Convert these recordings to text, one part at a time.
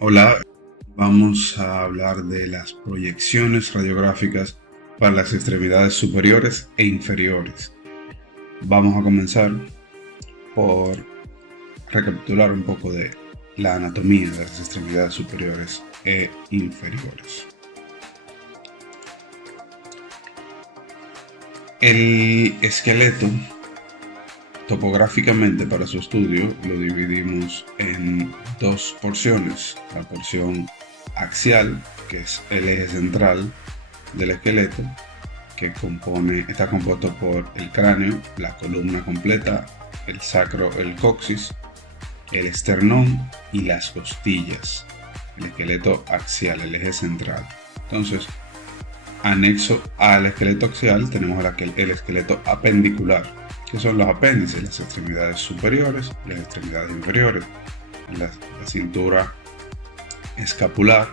Hola, vamos a hablar de las proyecciones radiográficas para las extremidades superiores e inferiores. Vamos a comenzar por recapitular un poco de la anatomía de las extremidades superiores e inferiores. El esqueleto, topográficamente para su estudio, lo dividimos en dos porciones. La porción axial, que es el eje central del esqueleto, que está compuesto por el cráneo, la columna completa, el sacro, el coxis, el esternón y las costillas. El esqueleto axial, el eje central. Entonces, anexo al esqueleto axial tenemos el esqueleto apendicular, que son los apéndices, las extremidades superiores y las extremidades inferiores, la cintura escapular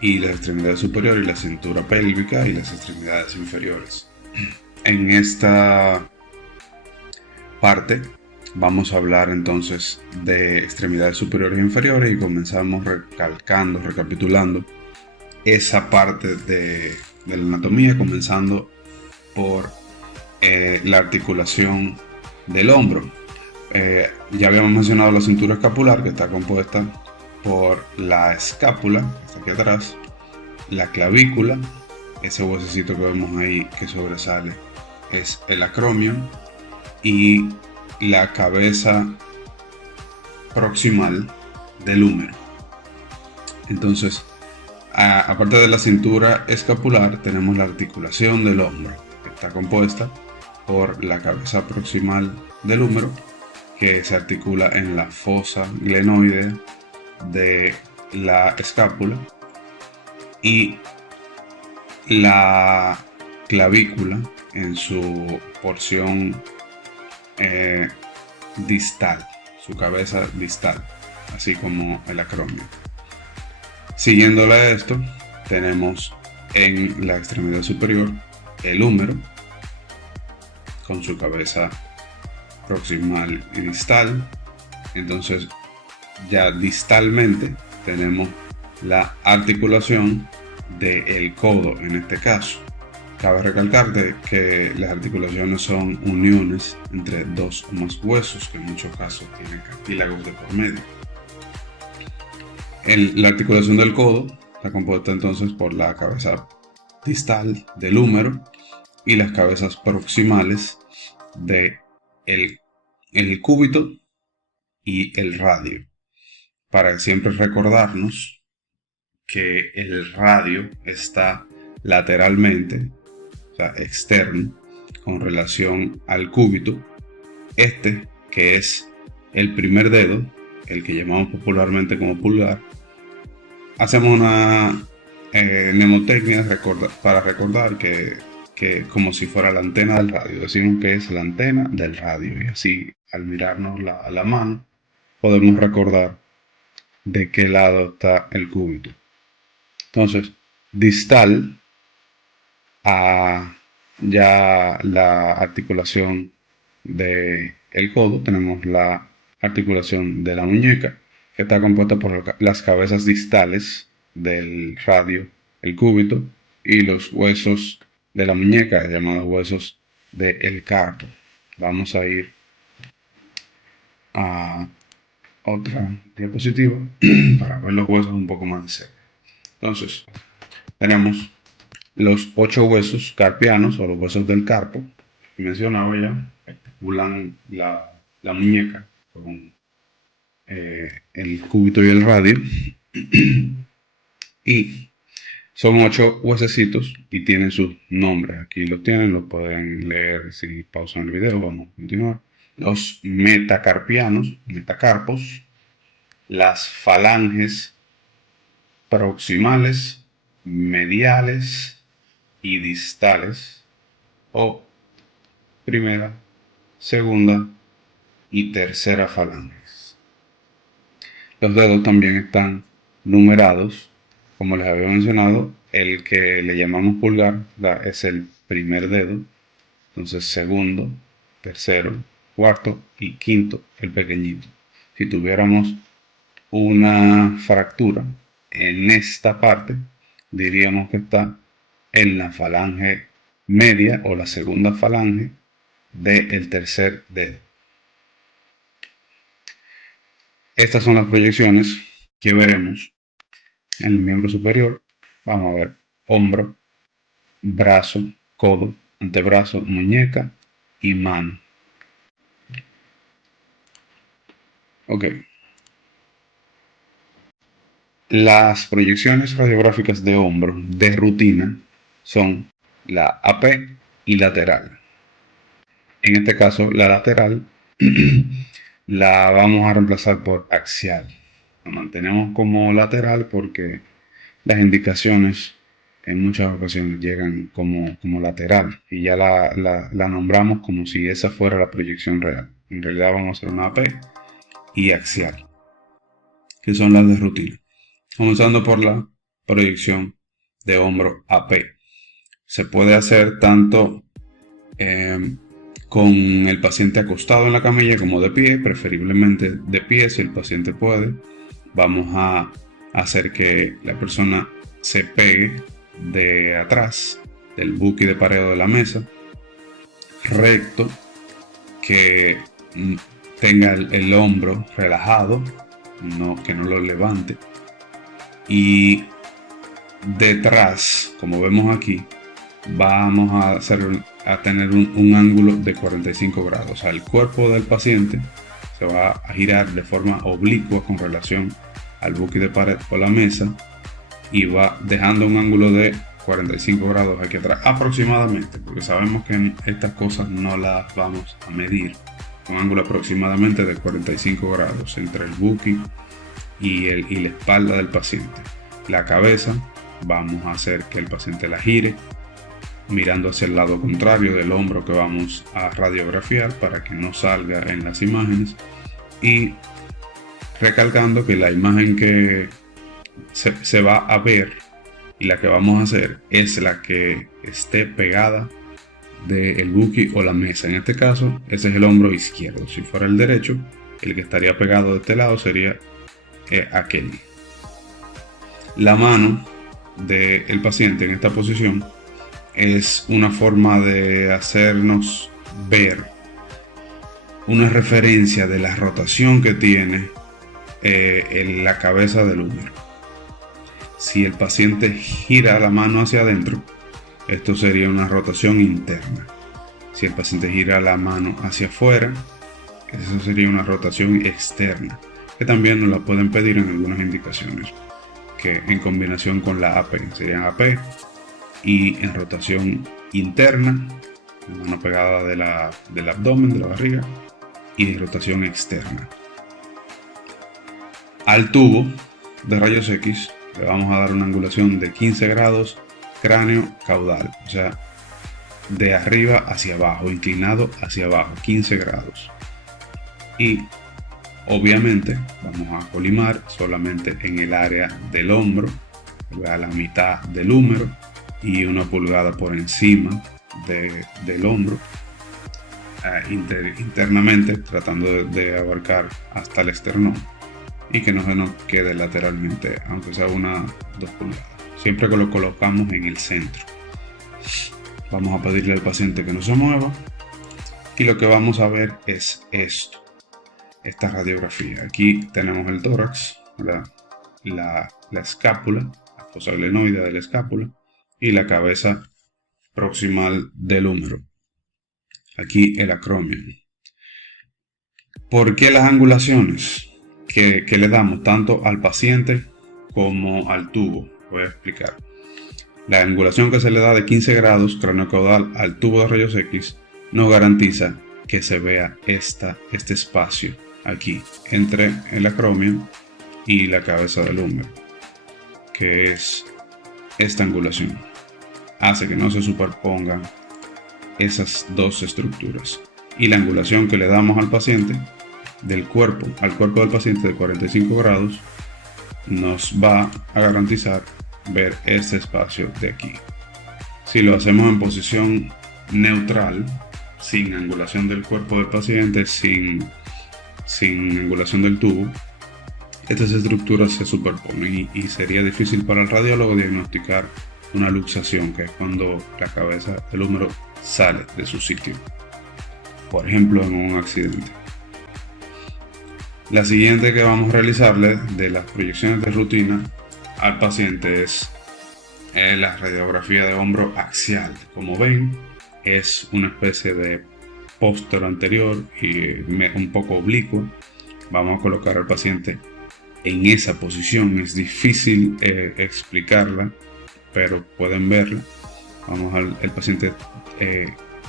y las extremidades superiores, y la cintura pélvica y las extremidades inferiores. En esta parte vamos a hablar entonces de extremidades superiores e inferiores, y comenzamos recapitulando esa parte de la anatomía, comenzando por la articulación del hombro. Ya habíamos mencionado la cintura escapular, que está compuesta por la escápula, que está aquí atrás, la clavícula, ese huesecito que vemos ahí que sobresale es el acromio, y la cabeza proximal del húmero. Entonces, aparte de la cintura escapular, tenemos la articulación del hombro, que está compuesta por la cabeza proximal del húmero, que se articula en la fosa glenoidea de la escápula, y la clavícula en su porción distal, su cabeza distal, así como el acromio. Siguiéndole a esto, tenemos en la extremidad superior el húmero con su cabeza proximal y distal. Entonces, ya distalmente tenemos la articulación del codo en este caso. Cabe recalcarte que las articulaciones son uniones entre dos o más huesos, que en muchos casos tienen cartílagos de por medio. La articulación del codo está compuesta entonces por la cabeza distal del húmero y las cabezas proximales de el cúbito y el radio, para siempre recordarnos que el radio está lateralmente, o sea, externo, con relación al cúbito, que es el primer dedo, el que llamamos popularmente como pulgar. Hacemos una mnemotecnia para recordar que como si fuera la antena del radio, decimos que es la antena del radio, y así al mirarnos a la mano podemos recordar de qué lado está el cúbito. Entonces, distal a ya la articulación del codo, tenemos la articulación de la muñeca, que está compuesta por las cabezas distales del radio, el cúbito, y los huesos de la muñeca, llamados huesos del carpo. Vamos a ir a otra diapositiva para ver los huesos un poco más de cerca. Entonces, tenemos los 8 huesos carpianos, o los huesos del carpo, que mencionaba ya, articulan la muñeca con el cúbito y el radio. Y son 8 huesecitos y tienen sus nombres. Aquí lo tienen, lo pueden leer si pausan el video. Vamos a continuar. Los metacarpos, las falanges proximales, mediales y distales, o primera, segunda y tercera falanges. Los dedos también están numerados, como les había mencionado. El que le llamamos pulgar es el primer dedo, entonces segundo, tercero, cuarto y quinto, el pequeñito. Si tuviéramos una fractura en esta parte, diríamos que está en la falange media o la segunda falange del tercer dedo. Estas son las proyecciones que veremos en el miembro superior. Vamos a ver hombro, brazo, codo, antebrazo, muñeca y mano. Ok. Las proyecciones radiográficas de hombro de rutina son la AP y lateral. En este caso, la lateral la vamos a reemplazar por axial. La mantenemos como lateral porque las indicaciones en muchas ocasiones llegan como lateral y ya la nombramos como si esa fuera la proyección real. En realidad vamos a hacer una AP y axial, que son las de rutina. Comenzando por la proyección de hombro AP. Se puede hacer tanto con el paciente acostado en la camilla como de pie, preferiblemente de pie si el paciente puede. Vamos a hacer que la persona se pegue de atrás del buque de pared de la mesa, recto, que tenga el hombro relajado, que no lo levante, y detrás, como vemos aquí, vamos a tener un ángulo de 45 grados. O sea, el cuerpo del paciente se va a girar de forma oblicua con relación al buque de pared o la mesa y va dejando un ángulo de 45 grados aquí atrás aproximadamente, porque sabemos que estas cosas no las vamos a medir. Un ángulo aproximadamente de 45 grados entre el buque y la espalda del paciente. La cabeza vamos a hacer que el paciente la gire mirando hacia el lado contrario del hombro que vamos a radiografiar para que no salga en las imágenes, y recalcando que la imagen que se va a ver y la que vamos a hacer es la que esté pegada del buque o la mesa. En este caso ese es el hombro izquierdo. Si fuera el derecho, el que estaría pegado de este lado sería aquel. La mano del paciente en esta posición es una forma de hacernos ver una referencia de la rotación que tiene en la cabeza del húmero. Si el paciente gira la mano hacia adentro, esto sería una rotación interna. Si el paciente gira la mano hacia afuera, eso sería una rotación externa, que también nos la pueden pedir en algunas indicaciones, que en combinación con la AP serían AP, y en rotación interna, la mano pegada del abdomen, de la barriga, y en rotación externa. Al tubo de rayos X le vamos a dar una angulación de 15 grados cráneo caudal, o sea, de arriba hacia abajo, inclinado hacia abajo, 15 grados. Y obviamente vamos a colimar solamente en el área del hombro, a la mitad del húmero y 1 pulgada por encima del hombro, internamente, tratando de abarcar hasta el esternón y que no se nos quede lateralmente, aunque sea 2 pulgadas. Siempre que lo colocamos en el centro. Vamos a pedirle al paciente que no se mueva y lo que vamos a ver es esta radiografía. Aquí tenemos el tórax, la escápula, la fosa glenoidea de la escápula y la cabeza proximal del húmero. Aquí el acromio. ¿Por qué las angulaciones que le damos tanto al paciente como al tubo? Voy a explicar. La angulación que se le da de 15 grados craneocaudal al tubo de rayos X no garantiza que se vea este espacio aquí entre el acromio y la cabeza del húmero, que es esta angulación. Hace que no se superpongan esas dos estructuras, y la angulación que le damos al paciente del cuerpo al cuerpo del paciente de 45 grados nos va a garantizar ver este espacio de aquí. Si lo hacemos en posición neutral, sin angulación del cuerpo del paciente, sin angulación del tubo, estas estructuras se superponen y sería difícil para el radiólogo diagnosticar una luxación, que es cuando la cabeza del húmero sale de su sitio, por ejemplo en un accidente. La siguiente que vamos a realizarle de las proyecciones de rutina al paciente es la radiografía de hombro axial. Como ven, es una especie de póster anterior y un poco oblicuo. Vamos a colocar al paciente en esa posición. Es difícil explicarla, pero pueden verla. Vamos al paciente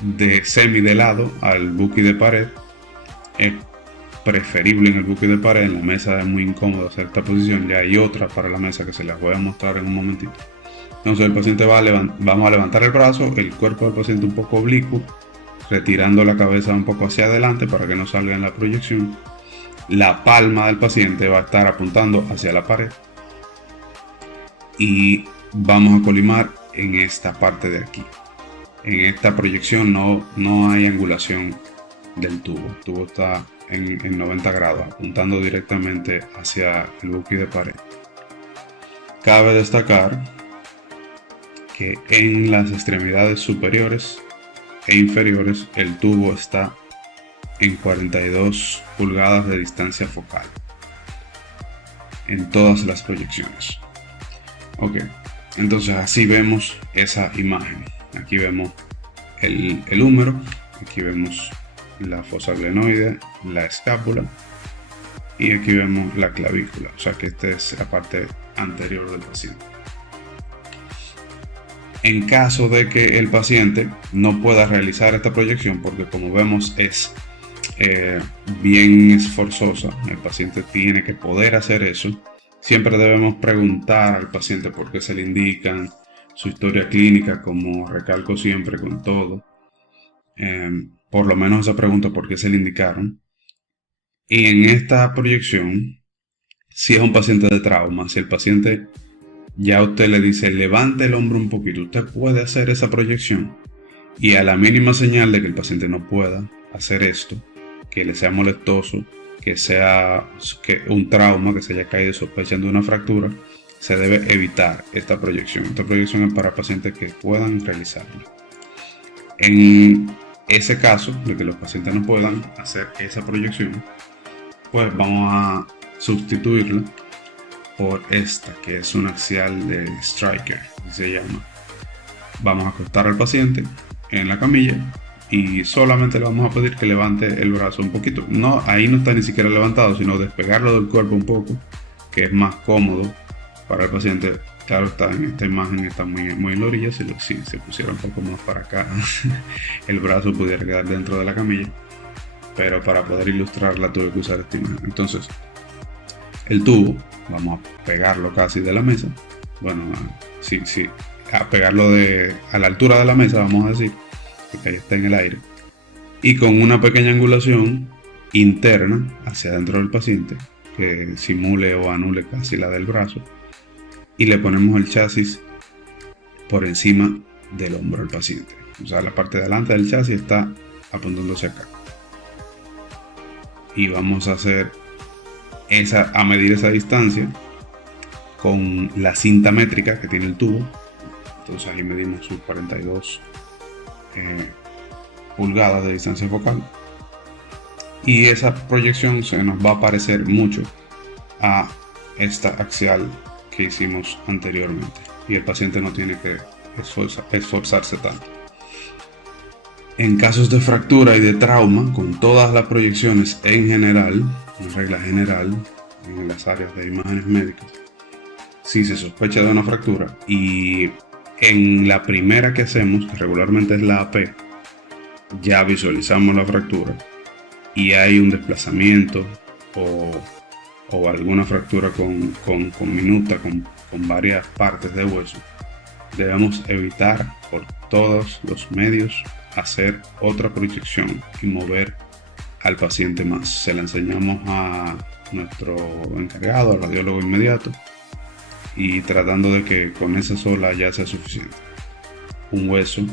de semi de lado al buqui de pared. Es preferible en el buqui de pared. En la mesa es muy incómodo hacer esta posición. Ya hay otra para la mesa que se las voy a mostrar en un momentito. Entonces el paciente vamos a levantar el brazo, el cuerpo del paciente un poco oblicuo, retirando la cabeza un poco hacia adelante para que no salga en la proyección. La palma del paciente va a estar apuntando hacia la pared y vamos a colimar en esta parte de aquí. En esta proyección no hay angulación del tubo. El tubo está en 90 grados, apuntando directamente hacia el buqui de pared. Cabe destacar que en las extremidades superiores e inferiores el tubo está en 42 pulgadas de distancia focal en todas las proyecciones. Ok, entonces así vemos esa imagen. Aquí vemos el húmero, aquí vemos la fosa glenoide, la escápula y aquí vemos la clavícula, o sea que esta es la parte anterior del paciente. En caso de que el paciente no pueda realizar esta proyección, porque como vemos es bien esforzosa, el paciente tiene que poder hacer eso, siempre debemos preguntar al paciente por qué se le indican, su historia clínica, como recalco siempre con todo, por lo menos esa pregunta por qué se le indicaron. Y en esta proyección, si es un paciente de trauma, si el paciente ya usted le dice levante el hombro un poquito, usted puede hacer esa proyección, y a la mínima señal de que el paciente no pueda hacer esto, que le sea molestoso, que sea un trauma, que se haya caído sospechando una fractura, se debe evitar esta proyección. Esta proyección es para pacientes que puedan realizarla. En ese caso de que los pacientes no puedan hacer esa proyección, pues vamos a sustituirla por esta, que es un axial de Stryker, se llama. Vamos a acostar al paciente en la camilla y solamente le vamos a pedir que levante el brazo un poquito. No, ahí no está ni siquiera levantado, sino despegarlo del cuerpo un poco, que es más cómodo para el paciente. Claro, está en esta imagen, está muy en la orilla. Si se pusiera un poco más para acá, el brazo pudiera quedar dentro de la camilla, pero para poder ilustrarla tuve que usar esta imagen. Entonces, el tubo vamos a pegarlo casi de la mesa, bueno, sí, a pegarlo a la altura de la mesa, vamos a decir, porque ahí está en el aire, y con una pequeña angulación interna hacia adentro del paciente que simule o anule casi la del brazo, y le ponemos el chasis por encima del hombro del paciente. O sea, la parte de adelante del chasis está apuntándose acá, y vamos a medir esa distancia con la cinta métrica que tiene el tubo. Entonces ahí medimos sus 42 pulgadas de distancia focal, y esa proyección se nos va a parecer mucho a esta axial que hicimos anteriormente, y el paciente no tiene que esforzarse tanto. En casos de fractura y de trauma, con todas las proyecciones en general, una regla general en las áreas de imágenes médicas, si se sospecha de una fractura y en la primera que hacemos, que regularmente es la AP, ya visualizamos la fractura y hay un desplazamiento o alguna fractura con minuta, con varias partes de hueso, debemos evitar por todos los medios hacer otra proyección y mover al paciente más. Se la enseñamos a nuestro encargado, al radiólogo inmediato, y tratando de que con esa sola ya sea suficiente. Un hueso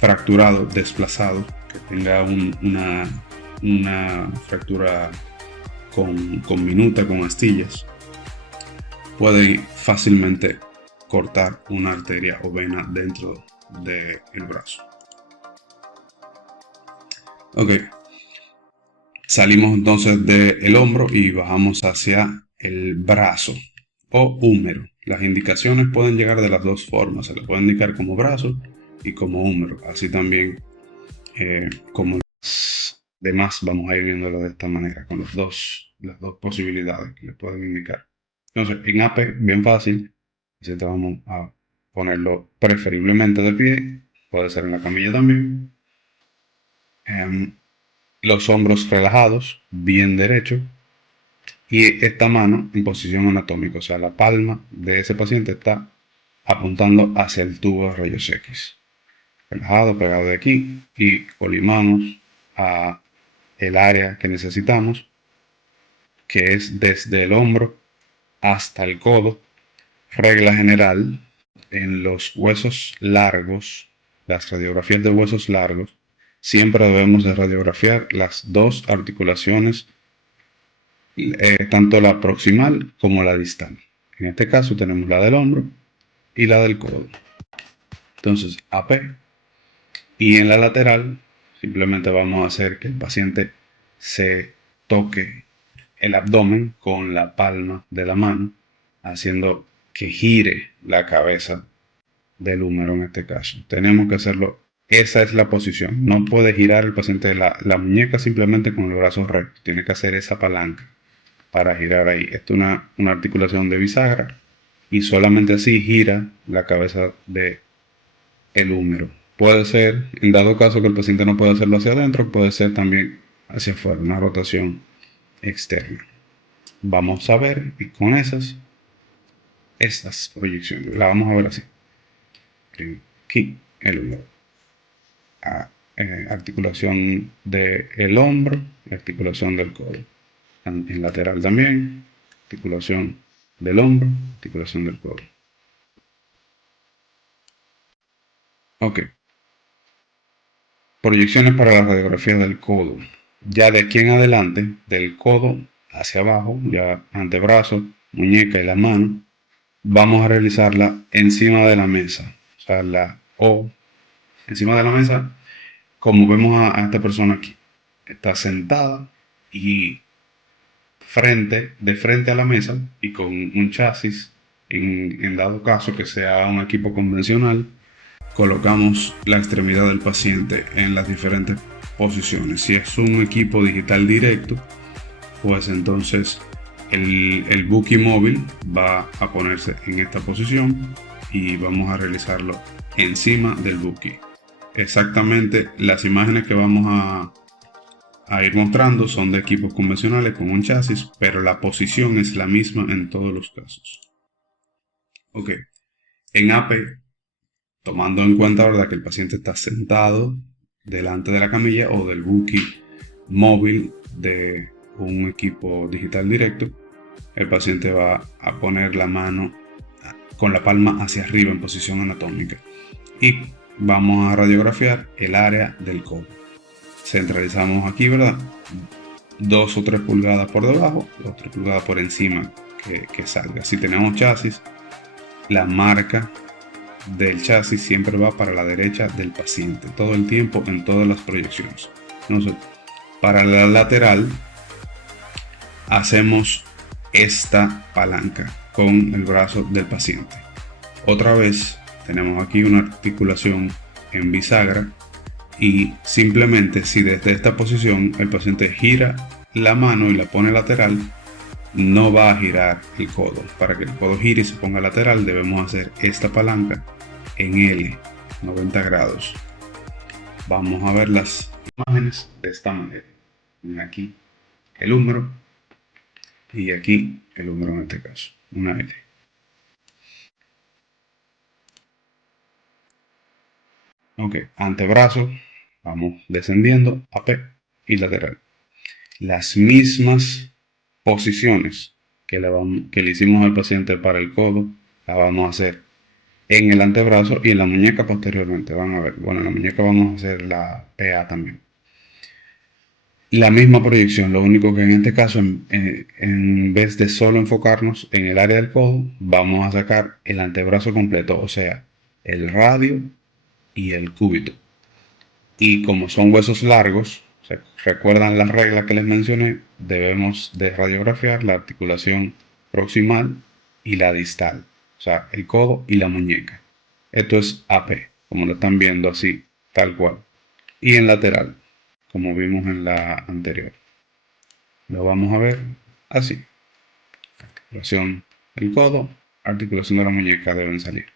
fracturado, desplazado, que tenga una fractura con minuta, con astillas, puede fácilmente cortar una arteria o vena dentro del brazo. Ok, salimos entonces del hombro y bajamos hacia el brazo o húmero. Las indicaciones pueden llegar de las dos formas, se le puede indicar como brazo y como húmero, así también como los demás vamos a ir viéndolo de esta manera, con las dos posibilidades que le pueden indicar. Entonces, en AP, bien fácil, vamos a ponerlo preferiblemente de pie, puede ser en la camilla también. Los hombros relajados, bien derecho, y esta mano en posición anatómica, o sea, la palma de ese paciente está apuntando hacia el tubo de rayos X. Relajado, pegado de aquí, y colimamos a el área que necesitamos, que es desde el hombro hasta el codo. Regla general, en los huesos largos, las radiografías de huesos largos, siempre debemos de radiografiar las dos articulaciones, tanto la proximal como la distal. En este caso tenemos la del hombro y la del codo. Entonces, AP. Y en la lateral, simplemente vamos a hacer que el paciente se toque el abdomen con la palma de la mano, haciendo que gire la cabeza del húmero en este caso. Tenemos que hacerlo, esa es la posición. No puede girar el paciente la muñeca simplemente con el brazo recto. Tiene que hacer esa palanca para girar ahí. Esto es una articulación de bisagra y solamente así gira la cabeza del húmero. Puede ser, en dado caso que el paciente no pueda hacerlo hacia adentro, puede ser también hacia afuera, una rotación externa. Vamos a ver y con estas proyecciones, la vamos a ver así. Aquí el húmero. Articulación del hombro, articulación del codo. En lateral también, articulación del hombro, articulación del codo. Ok. Proyecciones para la radiografía del codo. Ya de aquí en adelante, del codo hacia abajo, ya antebrazo, muñeca y la mano, vamos a realizarla encima de la mesa. O sea, la O encima de la mesa, como vemos a esta persona aquí. Está sentada y de frente a la mesa y con un chasis, en dado caso que sea un equipo convencional, colocamos la extremidad del paciente en las diferentes posiciones. Si es un equipo digital directo, pues entonces el Buki móvil va a ponerse en esta posición y vamos a realizarlo encima del Buki. Exactamente las imágenes que vamos a ir mostrando son de equipos convencionales con un chasis, pero la posición es la misma en todos los casos. Ok, en AP, tomando en cuenta, ¿verdad?, que el paciente está sentado delante de la camilla o del Buki móvil de un equipo digital directo, el paciente va a poner la mano con la palma hacia arriba en posición anatómica y vamos a radiografiar el área del codo. Centralizamos aquí, ¿verdad?, 2 o 3 pulgadas por debajo, 2 o 3 pulgadas por encima que salga. Si tenemos chasis, la marca del chasis siempre va para la derecha del paciente, todo el tiempo en todas las proyecciones. Entonces, para la lateral, hacemos esta palanca con el brazo del paciente. Otra vez, tenemos aquí una articulación en bisagra y simplemente si desde esta posición el paciente gira la mano y la pone lateral, no va a girar el codo. Para que el codo gire y se ponga lateral, debemos hacer esta palanca en L, 90 grados. Vamos a ver las imágenes de esta manera. Aquí el húmero y aquí el húmero en este caso, una L. Ok, antebrazo, vamos descendiendo, AP y lateral. Las mismas posiciones que le hicimos al paciente para el codo, la vamos a hacer en el antebrazo y en la muñeca posteriormente. Van a ver, bueno, en la muñeca vamos a hacer la PA también. la misma proyección, lo único que en este caso, en vez de solo enfocarnos en el área del codo, vamos a sacar el antebrazo completo, o sea, el radio y el cúbito. Y como son huesos largos, recuerdan las reglas que les mencioné, debemos de radiografiar la articulación proximal y la distal, o sea, el codo y la muñeca. Esto es AP, como lo están viendo así, tal cual. Y en lateral, como vimos en la anterior. Lo vamos a ver así. Articulación del codo, articulación de la muñeca deben salir.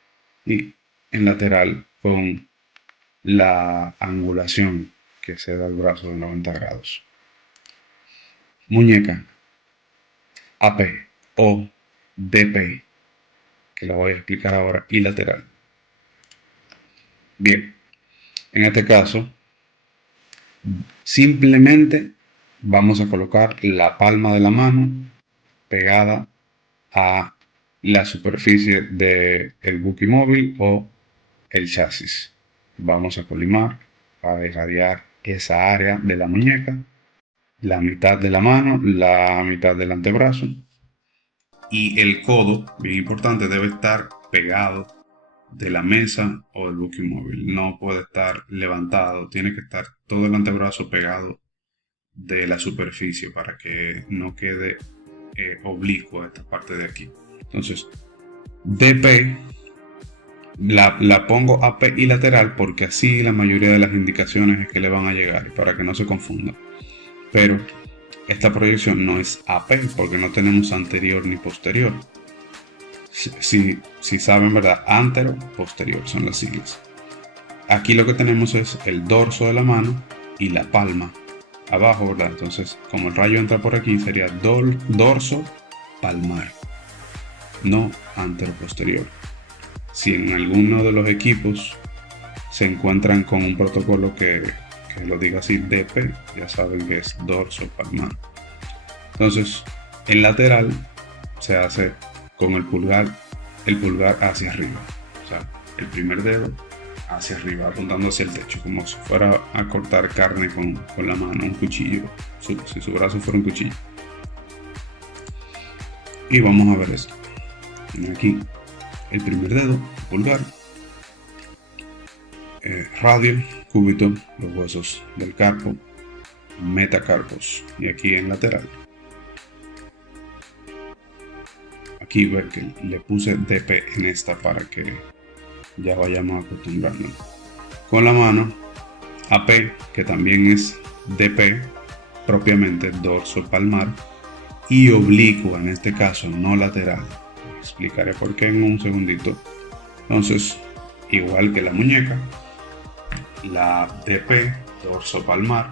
Y en lateral con la angulación que se da al brazo de 90 grados. Muñeca, AP o DP, que lo voy a explicar ahora, y lateral. Bien, en este caso, simplemente vamos a colocar la palma de la mano pegada a la superficie del buque móvil o el chasis. Vamos a colimar para irradiar esa área de la muñeca, la mitad de la mano, la mitad del antebrazo, y el codo, bien importante, debe estar pegado de la mesa o del buque móvil. No puede estar levantado, tiene que estar todo el antebrazo pegado de la superficie para que no quede oblicuo esta parte de aquí. Entonces, DP la pongo AP y lateral porque así la mayoría de las indicaciones es que le van a llegar para que no se confunda. Pero esta proyección no es AP porque no tenemos anterior ni posterior. Si saben, ¿verdad? Antero, posterior son las siglas. Aquí lo que tenemos es el dorso de la mano y la palma abajo, ¿verdad? Entonces, como el rayo entra por aquí, sería dorso palmar, no antero posterior. Si en alguno de los equipos se encuentran con un protocolo que lo diga así DP, ya saben que es dorso palmar. Entonces, en lateral se hace con el pulgar hacia arriba, o sea, el primer dedo hacia arriba, apuntando hacia el techo, como si fuera a cortar carne con la mano, un cuchillo, si su brazo fuera un cuchillo. Y vamos a ver esto. Aquí, el primer dedo, pulgar, radio, cúbito, los huesos del carpo, metacarpos, y aquí en lateral. Aquí ver que le puse DP en esta para que ya vayamos acostumbrándonos. Con la mano, AP, que también es DP, propiamente dorso palmar, y oblicua en este caso, no lateral. Explicaré por qué en un segundito. Entonces, igual que la muñeca, la DP, dorso palmar,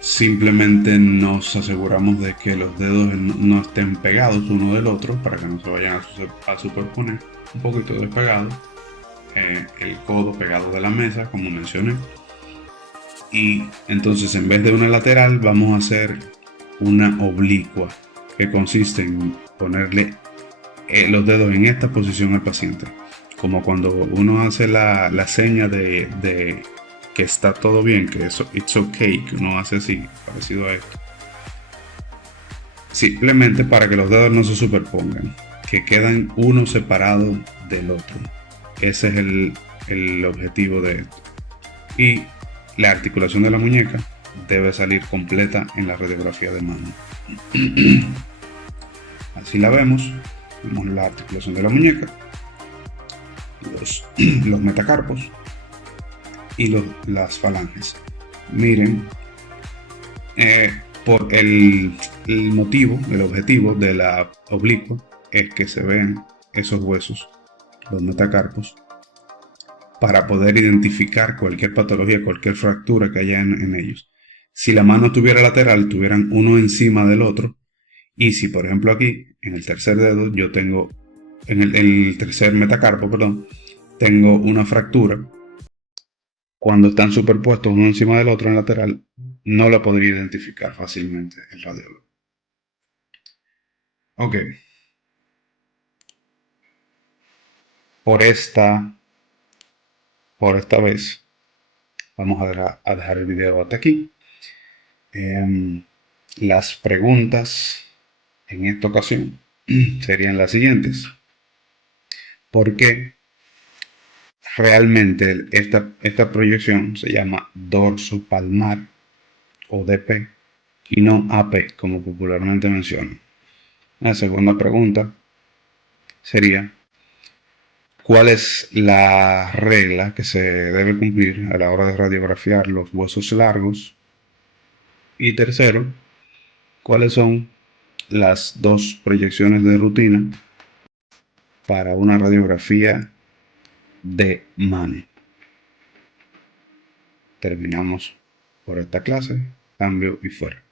simplemente nos aseguramos de que los dedos no estén pegados uno del otro para que no se vayan a superponer, un poquito despegado, el codo pegado de la mesa como mencioné, y entonces en vez de una lateral vamos a hacer una oblicua que consiste en ponerle los dedos en esta posición al paciente, como cuando uno hace la seña de que está todo bien, que eso it's okay, que uno hace así, parecido a esto. Simplemente para que los dedos no se superpongan, que quedan uno separado del otro. Ese es el objetivo de esto. Y la articulación de la muñeca debe salir completa en la radiografía de mano. Así la vemos. Vemos la articulación de la muñeca, los metacarpos y las falanges. Miren, por el motivo, el objetivo de la oblicua es que se vean esos huesos, los metacarpos, para poder identificar cualquier patología, cualquier fractura que haya en ellos. Si la mano tuviera lateral, tuvieran uno encima del otro, y si por ejemplo aquí, en el tercer dedo, yo tengo, en el tercer metacarpo, perdón, tengo una fractura, cuando están superpuestos uno encima del otro en lateral, no la podría identificar fácilmente el radiólogo. Ok. Por esta vez, vamos a dejar el video hasta aquí. Em, las preguntas en esta ocasión serían las siguientes. ¿Por qué realmente esta proyección se llama dorso palmar o DP y no AP, como popularmente mencionan? La segunda pregunta sería, ¿cuál es la regla que se debe cumplir a la hora de radiografiar los huesos largos? Y tercero, ¿cuáles son las dos proyecciones de rutina para una radiografía de mano? Terminamos por esta clase. Cambio y fuera.